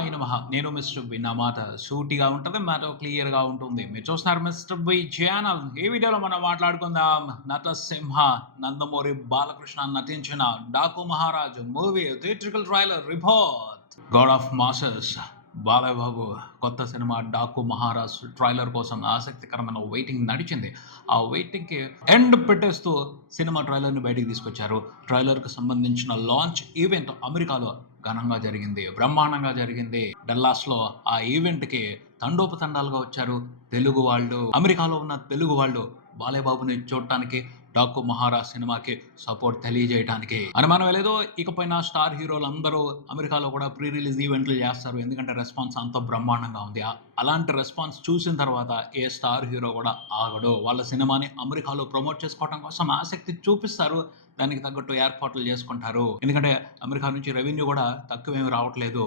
శ్రీమాయ నమః. నేను mister B. నా మాట సూటిగా ఉంటది. మాట క్లియర్‌గా ఉంటుంది. మీరు చూస్తున్నారు మిస్టర్ బి ఛానల్. ఈ వీడియోలో మనం మాట్లాడుకుందాం నటసింహ నందమూరి బాలకృష్ణ నటించిన 'Daaku Maharaaj' movie theatrical trailer report. God of masses Balayya Babu కొత్త సినిమా 'డాకు మహారాజ్' ట్రైలర్ కోసం ఆసక్తికరమైన వెయిటింగ్ నడిచింది. ఆ వెయిటింగ్‌కి ఎండ్ పెట్టేస్తూ సినిమా ట్రైలర్‌ని బయటికి తీసుకొచ్చారు. ట్రైలర్‌కి సంబంధించిన లాంచ్ ఈవెంట్ అమెరికాలో ఘనంగా జరిగింది, బ్రహ్మాండంగా జరిగింది. డల్లాస్‌లో ఆ ఈవెంట్‌కి తండోపతండాలుగా వచ్చారు తెలుగు వాళ్ళు. అమెరికాలో ఉన్న తెలుగు వాళ్ళు బాలయ్య బాబుని చూడటానికి, 'డాకు మహారాజ్' సినిమాకి సపోర్ట్ తెలియజేయడానికి. అనుమానమే లేదు, ఇకపైన స్టార్ హీరోలందరూ అమెరికాలో కూడా ప్రీ రిలీజ్ ఈవెంట్లు చేస్తారు. ఎందుకంటే రెస్పాన్స్ అంత బ్రహ్మాండంగా ఉంది. అలాంటి రెస్పాన్స్ చూసిన తర్వాత ఏ స్టార్ హీరో కూడా ఆగడు. వాళ్ళ సినిమాని అమెరికాలో ప్రమోట్ చేసుకోవడం కోసం ఆసక్తి చూపిస్తారు. దానికి తగ్గట్టు ఏర్పాట్లు చేసుకుంటారు. ఎందుకంటే అమెరికా నుంచి రెవెన్యూ కూడా తక్కువేమి రావట్లేదు,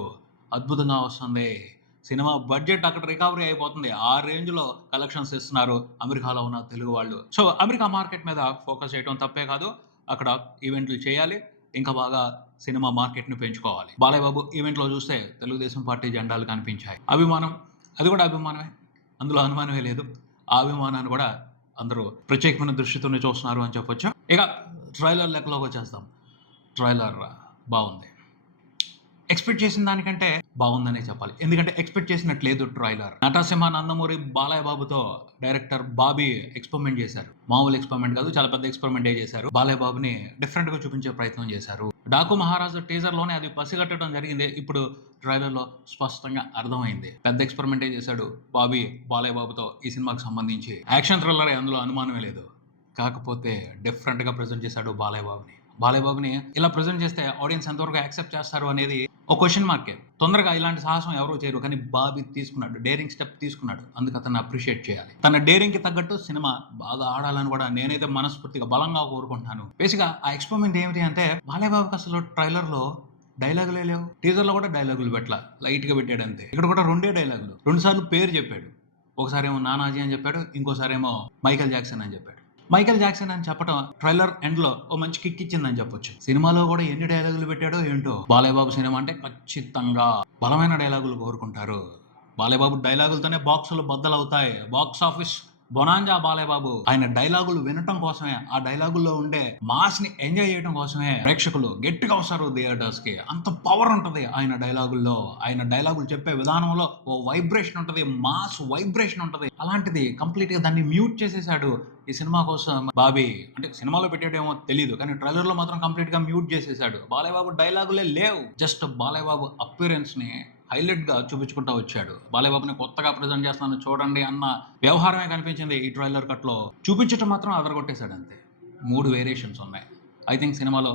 అద్భుతంగా వస్తుంది. సినిమా బడ్జెట్ అక్కడ రికవరీ అయిపోతుంది. ఆ రేంజ్‌లో కలెక్షన్స్ ఇస్తున్నారు అమెరికాలో ఉన్న తెలుగు వాళ్ళు. సో, అమెరికా మార్కెట్ మీద ఫోకస్ చేయడం తప్పే కాదు. అక్కడ ఈవెంట్లు చేయాలి. ఇంకా బాగా సినిమా మార్కెట్‌ని పెంచుకోవాలి. బాలయ్య బాబు ఈవెంట్‌లో చూస్తే తెలుగుదేశం పార్టీ జెండాలు కనిపించాయి. అభిమానం, అది కూడా అభిమానమే. అందులో అనుమానమే లేదు. ఆ అభిమానాన్ని కూడా అందరూ ప్రత్యేకమైన దృష్టితోనే చూస్తున్నారు అని చెప్పొచ్చు. ఇక ట్రైలర్ లెక్కలోకి వచ్చేస్తాం. ట్రైలర్ బావుంది. ఎక్స్‌పెక్ట్ చేసిన దానికంటే బావుందనే చెప్పాలి. ఎందుకంటే ఎక్స్‌పెక్ట్ చేసినట్టు లేదు ట్రైలర్. నటసింహ నందమూరి బాలయ్య బాబుతో డైరెక్టర్ బాబీ ఎక్స్‌పెరిమెంట్ చేశారు. మామూలు ఎక్స్‌పెరిమెంట్ కాదు, చాలా పెద్ద ఎక్స్‌పెరిమెంటే చేశారు. బాలయ్య బాబుని డిఫరెంట్‌గా చూపించే ప్రయత్నం చేశారు. 'డాకు మహారాజ్' టీజర్‌లోనే అది పసిగట్టడం జరిగింది. ఇప్పుడు ట్రైలర్‌లో స్పష్టంగా అర్థమైంది. పెద్ద ఎక్స్‌పెరిమెంటే చేశాడు బాబీ బాలయ్య బాబుతో ఈ సినిమాకి సంబంధించి. యాక్షన్ థ్రిల్లరే, అందులో అనుమానమే లేదు. కాకపోతే డిఫరెంట్‌గా ప్రెజెంట్ చేశాడు బాలయ్య బాబుని. బాలయ్య బాబుని ఇలా ప్రెజెంట్ చేస్తే ఆడియన్స్ ఎంతవరకు యాక్సెప్ట్ చేస్తారు అనేది ఒక క్వెషన్ మార్కే. తొందరగా ఇలాంటి సాహసం ఎవరు చేయరు. కానీ బాబీ తీసుకున్నాడు, డేరింగ్ స్టెప్ తీసుకున్నాడు. అందుకు అతన్ని అప్రిషియేట్ చేయాలి. తన డేరింగ్‌కి తగ్గట్టు సినిమా బాగా ఆడాలని కూడా నేనైతే మనస్ఫూర్తిగా బలంగా కోరుకుంటున్నాను. బేసిక్‌గా ఆ ఎక్స్‌పెరిమెంట్ ఏమిటి అంటే, బాలయ్య బాబుకి అసలు ట్రైలర్‌లో డైలాగులే లేవు. టీజర్‌లో కూడా డైలాగులు పెట్టలా, లైట్‌గా పెట్టాడు అంతే. ఇక్కడ కూడా 2 డైలాగులు. 2 సార్లు పేరు చెప్పాడు. ఒకసారేమో నానాజీ అని చెప్పాడు, ఇంకోసారేమో మైకేల్ జాక్సన్ అని చెప్పాడు. మైకేల్ జాక్సన్ అని చెప్పడం ట్రైలర్ ఎండ్‌లో ఓ మంచి కిక్ ఇచ్చిందని చెప్పొచ్చు. సినిమాలో కూడా ఎన్ని డైలాగులు పెట్టాడో ఏంటో. బాలయ్య బాబు సినిమా అంటే ఖచ్చితంగా బలమైన డైలాగులు కోరుకుంటారు. బాలయ్య బాబు డైలాగులతోనే బాక్సులు బద్దలవుతాయి. Box office bonanza Balayya Babu. ఆయన డైలాగులు వినటం కోసమే, ఆ డైలాగుల్లో ఉండే మాస్ ని ఎంజాయ్ చేయడం కోసమే ప్రేక్షకులు గట్టిగా వస్తారు థియేటర్స్ కి. అంత పవర్ ఉంటది ఆయన డైలాగుల్లో. ఆయన డైలాగులు చెప్పే విధానంలో ఓ వైబ్రేషన్ ఉంటది, మాస్ వైబ్రేషన్ ఉంటది. అలాంటిది కంప్లీట్ గా దాన్ని మ్యూట్ చేసేసాడు ఈ సినిమా కోసం బాబీ. అంటే సినిమాలో పెట్టాడేమో తెలీదు, కానీ ట్రైలర్ లో మాత్రం కంప్లీట్ గా మ్యూట్ చేసేసాడు. బాలయ్య బాబు డైలాగులే లేవు. జస్ట్ బాలయ్య బాబు అపియరెన్స్ ని హైలైట్ గా చూపించుకుంటూ వచ్చాడు. బాలయ్య బాబుని కొత్తగా ప్రెజెంట్ చేస్తాను చూడండి అన్న వ్యవహారమే కనిపించింది ఈ ట్రైలర్ కట్ లో. చూపించడం మాత్రం అదరగొట్టేశాడు అంతే. 3 వేరియేషన్స్ ఉన్నాయి. ఐ థింక్ సినిమాలో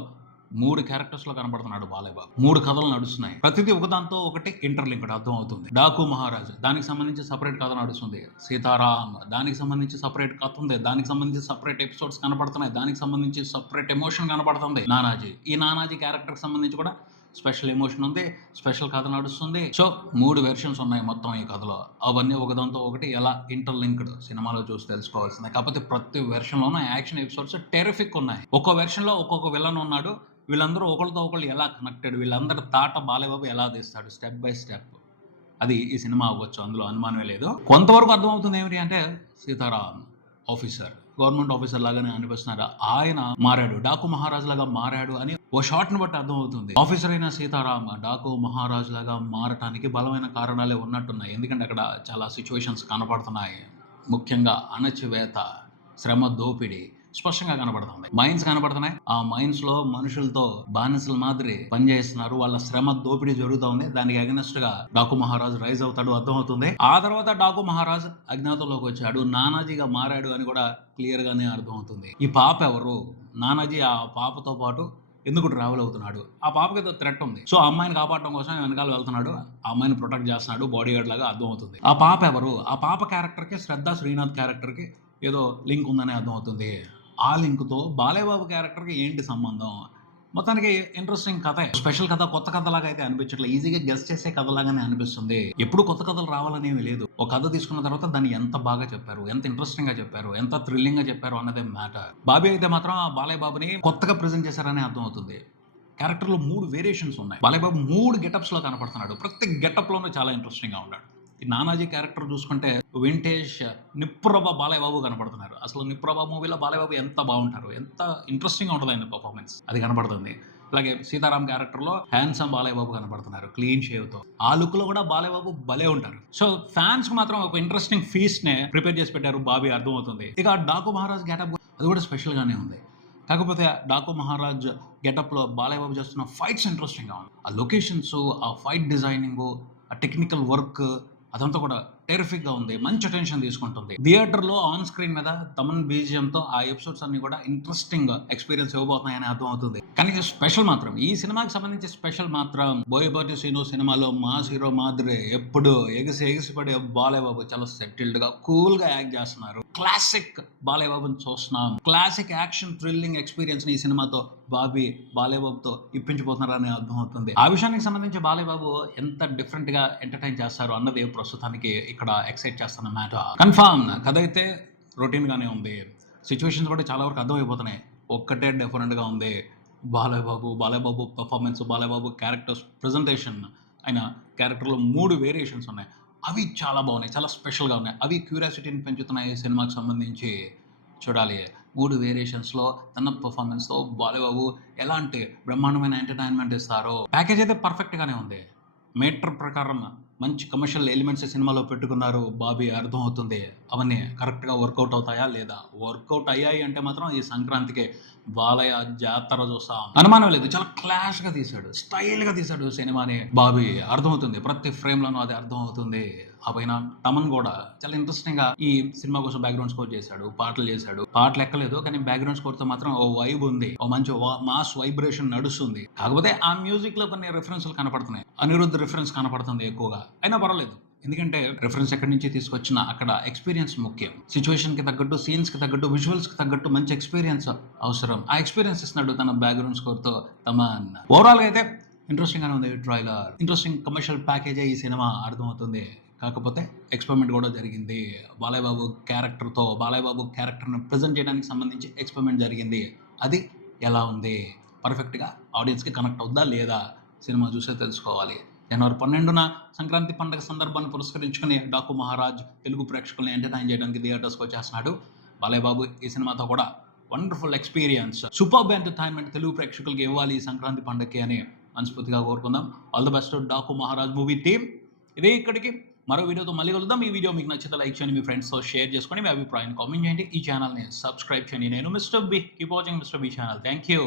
3 క్యారెక్టర్స్ లో కనబడుతున్నాడు బాలయ్య బాబు. 3 కథలు నడుస్తున్నాయి. ప్రతిదీ ఒకదాంతో ఒకటి ఇంటర్లింక్డ్ అర్థం అవుతుంది. 'డాకు మహారాజ్' దానికి సంబంధించి సపరేట్ కథ నడుస్తుంది. 'సీతారాం' దానికి సంబంధించి సపరేట్ కథ ఉంది. దానికి సంబంధించి సపరేట్ ఎపిసోడ్స్ కనబడుతున్నాయి. దానికి సంబంధించి సపరేట్ ఎమోషన్ కనబడుతుంది. 'నానాజీ' ఈ 'నానాజీ' క్యారెక్టర్ కి సంబంధించి కూడా స్పెషల్ ఎమోషన్ ఉంది, స్పెషల్ కథ నడుస్తుంది. సో 3 వెర్షన్స్ ఉన్నాయి మొత్తం ఈ కథలో. అవన్నీ ఒకదాంతో ఒకటి ఎలా ఇంటర్లింక్డ్ సినిమాలో చూసి తెలుసుకోవాల్సిందే. కాకపోతే ప్రతి వెర్షన్ లోనూ యాక్షన్ ఎపిసోడ్స్ టెరిఫిక్ ఉన్నాయి. ఒక్కో వెర్షన్ లో ఒక్కొక్క విలన్ ఉన్నాడు. వీళ్ళందరూ ఒకళ్ళతో ఒకళ్ళు ఎలా కనెక్టెడ్, వీళ్ళందరి తాట బాలయ్య బాబు ఎలా తీస్తాడు స్టెప్ బై స్టెప్. అది ఈ సినిమా అవ్వచ్చు, అందులో అనుమానమే లేదు. కొంతవరకు అర్థమవుతుంది ఏమిటి అంటే, సీతారాం ఆఫీసర్, గవర్నమెంట్ ఆఫీసర్ లాగానే అనిపిస్తున్నారు. ఆయన మారాడు, 'డాకు మహారాజ్' లాగా మారాడు అని ఓ షాట్ ని బట్టి అర్థమవుతుంది. ఆఫీసర్ అయిన సీతారాం 'డాకు మహారాజ్' లాగా మారటానికి బలమైన కారణాలే ఉన్నట్టున్నాయి. ఎందుకంటే అక్కడ చాలా సిచ్యువేషన్స్ కనపడుతున్నాయి. ముఖ్యంగా అణచివేత, శ్రమ దోపిడీ స్పష్టంగా కనబడుతుంది. మైన్స్ కనబడుతున్నాయి. ఆ మైన్స్ లో మనుషులతో బానిసల మాదిరి పనిచేస్తున్నారు. వాళ్ళ శ్రమ దోపిడీ జరుగుతుంది. దానికి అగెనెస్ట్ గా 'డాకు మహారాజ్' రైజ్ అవుతాడు, అర్థమవుతుంది. ఆ తర్వాత 'డాకు మహారాజ్' అజ్ఞాతంలోకి వచ్చాడు, నానాజీగా మారాడు అని కూడా క్లియర్ గానే అర్థమవుతుంది. ఈ పాప ఎవరు? నానాజీ ఆ పాపతో పాటు ఎందుకు ట్రావెల్ అవుతున్నాడు? ఆ పాపకి ఏదో థ్రెట్ ఉంది. సో ఆ అమ్మాయిని కాపాడటం కోసం వెనకాల వెళ్తున్నాడు. ఆ అమ్మాయిని ప్రొటెక్ట్ చేస్తున్నాడు బాడీ గార్డ్ లాగా, అర్థమవుతుంది. ఆ పాప ఎవరు? ఆ పాప క్యారెక్టర్ కి శ్రద్ధ శ్రీనాథ్ క్యారెక్టర్ కి ఏదో లింక్ ఉందని అర్థమవుతుంది. ఆ లింక్‌తో బాలయ్య బాబు క్యారెక్టర్‌కి ఏంటి సంబంధం? మొత్తానికి ఇంట్రెస్టింగ్ కథే. స్పెషల్ కథ, కొత్త కథలాగా అయితే అనిపించట్లేదు. ఈజీగా గెస్ చేసే కథలాగానే అనిపిస్తుంది. ఎప్పుడు కొత్త కథలు రావాలనేమి లేదు. ఒక కథ తీసుకున్న తర్వాత దాన్ని ఎంత బాగా చెప్పారు, ఎంత ఇంట్రెస్టింగ్‌గా చెప్పారు, ఎంత థ్రిల్లింగ్‌గా చెప్పారు అన్నదే మ్యాటర్. బాబీ అయితే మాత్రం ఆ బాలయ్య బాబుని కొత్తగా ప్రెజెంట్ చేశారని అర్థమవుతుంది. క్యారెక్టర్‌లో 3 వేరియేషన్స్ ఉన్నాయి. బాలయ్యబాబు 3 గెటప్స్‌లో కనపడుతున్నాడు. ప్రతి గెటప్‌లోనూ చాలా ఇంట్రెస్టింగ్‌గా ఉన్నాడు. ఈ 'నానాజీ' క్యారెక్టర్ చూసుకుంటే వింటేజ్ నిప్పురవ్వ బాలయ్యబాబు కనపడుతున్నారు. అసలు 'నిప్పురవ్వ' మూవీలో బాలయ్యబాబు ఎంత బాగుంటారు, ఎంత ఇంట్రెస్టింగ్‌గా ఉంటది ఆయన పర్ఫార్మెన్స్, అది కనపడుతుంది. అలాగే 'సీతారాం' క్యారెక్టర్‌లో హ్యాండ్సమ్ బాలయ్యబాబు కనపడుతున్నారు క్లీన్ షేవ్‌తో. ఆ లుక్‌లో కూడా బాలయ్యబాబు భలే ఉంటారు. సో ఫ్యాన్స్‌కి మాత్రం ఒక ఇంట్రెస్టింగ్ ఫీస్ట్‌నే ప్రిపేర్ చేసి పెట్టారు బాబీ, అర్థమవుతుంది. ఇక 'డాకు మహారాజ్' గెటప్ అది కూడా స్పెషల్‌గానే ఉంది. కాకపోతే 'డాకు మహారాజ్' గెటప్‌లో బాలయ్యబాబు చేస్తున్న ఫైట్స్ ఇంట్రెస్టింగ్‌గా ఉంది. ఆ లొకేషన్స్, ఆ ఫైట్ డిజైనింగు, ఆ టెక్నికల్ వర్క్ అదంతా కూడా టెరిఫిక్‌గా ఉంది. మంచి అటెన్షన్ తీసుకుంటుంది. థియేటర్‌లో ఆన్ స్క్రీన్ మీద తమన్ బీజీఎంతో ఆ ఎపిసోడ్స్ అన్నీ కూడా ఇంట్రెస్టింగ్ ఎక్స్‌పీరియన్స్ ఇవ్వబోతున్నాయని అర్థమవుతుంది. కానీ స్పెషల్ మాత్రం ఈ సినిమాకి సంబంధించి స్పెషల్ మాత్రం బోయపాటి శ్రీను సినిమాలో మాస్ హీరో మాదిరి ఎప్పుడు ఎగిసి పడే బాలయ్యబాబు చాలా సెటిల్డ్‌గా, కూల్‌గా యాక్ట్ చేస్తున్నారు. క్లాసిక్ బాలయ్యబాబుని చూస్తున్నాం. క్లాసిక్ యాక్షన్ థ్రిల్లింగ్ ఎక్స్‌పీరియన్స్‌ని ఈ సినిమాతో బాలయ్యబాబుతో ఇప్పించబోతున్నారని అర్థమవుతుంది. ఆ విషయానికి సంబంధించి బాలయ్యబాబు ఎంత డిఫరెంట్‌గా ఎంటర్‌టైన్ చేస్తారు అన్నది ప్రస్తుతానికి ఇక్కడ ఎక్సైట్ చేస్తున్న మ్యాటర్. కన్ఫర్మ్ కథ అయితే రొటీన్‌గానే ఉంది. సిట్యుయేషన్స్ కూడా చాలా వరకు అర్థమైపోతున్నాయి. ఒక్కటే డిఫరెంట్‌గా ఉంది. Balayya Babu performance, Balayya Babu characters presentation, ఆయన క్యారెక్టర్‌లో 3 వేరియేషన్స్ ఉన్నాయి. అవి చాలా బాగున్నాయి. చాలా స్పెషల్‌గా ఉన్నాయి. అవి క్యూరియాసిటీని పెంచుతున్నాయి ఈ సినిమాకి సంబంధించి. చూడాలి. 3 వేరియేషన్స్‌లో తన పెర్ఫార్మెన్స్‌తో బాలయ్యబాబు ఎలాంటి బ్రహ్మాండమైన ఎంటర్‌టైన్‌మెంట్ ఇస్తారో. ప్యాకేజ్ అయితే పర్ఫెక్ట్‌గానే ఉంది. మీటర్ ప్రకారం మంచి కమర్షియల్ ఎలిమెంట్స్ సినిమాలో పెట్టుకున్నారు బాబీ, అర్థమవుతుంది. అవన్నీ కరెక్ట్‌గా వర్కౌట్ అవుతాయా లేదా? వర్కౌట్ అయ్యాయి అంటే మాత్రం ఈ సంక్రాంతికి బాలయ్య జాతర చూస్తాం. అనుమానం లేదు. చాలా క్లాస్‌గా తీశాడు. స్టైల్‌గా తీశాడు సినిమాని బాబీ, అర్థమవుతుంది. ప్రతి ఫ్రేమ్‌లోనూ అది అర్థమవుతుంది. ఆ పైన తమన్ కూడా చాలా ఇంట్రెస్టింగ్‌గా ఈ సినిమా కోసం బ్యాక్‌గ్రౌండ్ స్కోర్ చేశాడు. పాటలు చేశాడు. పాటలు ఎక్కలేదు కానీ బ్యాక్‌గ్రౌండ్ స్కోర్‌తో మాత్రం ఓ వైబ్ ఉంది. ఓ మంచి మాస్ వైబ్రేషన్ నడుస్తుంది. కాకపోతే ఆ మ్యూజిక్‌లో కొన్ని రిఫరెన్స్‌లు కనపడుతున్నాయి. అనిరుద్ రిఫరెన్స్ కనపడుతుంది ఎక్కువగా. అయినా పర్వాలేదు. ఎందుకంటే రిఫరెన్స్ ఎక్కడి నుంచి తీసుకొచ్చినా అక్కడ ఎక్స్‌పీరియన్స్ ముఖ్యం. సిట్యుయేషన్‌కి తగ్గట్టు, సీన్స్‌కి తగ్గట్టు, విజువల్స్‌కి తగ్గట్టు మంచి ఎక్స్‌పీరియన్స్ అవసరం. ఆ ఎక్స్‌పీరియన్స్ ఇస్తున్నాడు తన బ్యాక్‌గ్రౌండ్ స్కోర్‌తో తమన్. ఓవరాల్‌గా అయితే ఇంట్రెస్టింగ్‌గానే ఉంది ట్రైలర్. ఇంట్రెస్టింగ్ కమర్షియల్ ప్యాకేజే ఈ సినిమా, అర్థమవుతుంది. కాకపోతే ఎక్స్‌పెరిమెంట్ కూడా జరిగింది. బాలయ్యబాబు క్యారెక్టర్‌ని ప్రెజెంట్ చేయడానికి సంబంధించి ఎక్స్‌పెరిమెంట్ జరిగింది. అది ఎలా ఉంది? పర్ఫెక్ట్‌గా ఆడియన్స్‌కి కనెక్ట్ అవుద్దా లేదా? సినిమా చూసే తెలుసుకోవాలి. జనవరి 12న సంక్రాంతి పండుగ సందర్భాన్ని పురస్కరించుకుని 'డాకు మహారాజ్' తెలుగు ప్రేక్షకుల్ని ఎంటర్‌టైన్ చేయడానికి థియేటర్స్‌కి వచ్చేస్తున్నాడు. బాలయ్యబాబు ఈ సినిమాతో కూడా wonderful experience, superb entertainment Telugu ప్రేక్షకులకి ఇవ్వాలి ఈ సంక్రాంతి పండుగకి అని మనస్ఫూర్తిగా కోరుకుందాం. All the best 'Daaku Maharaj' movie team. ఇదే ఇక్కడికి మరో వీడియోతో మళ్ళీ కలుద్దాం. ఈ వీడియో మీకు నచ్చితే లైక్ చేయండి, మీ ఫ్రెండ్స్‌తో షేర్ చేసుకోండి, మీ అభిప్రాయాన్ని కామెంట్ చేయండి. ఈ ఛానల్‌ని సబ్స్క్రైబ్ చేయండి. నేను mister B. Keep watching mister B channel. Thank you.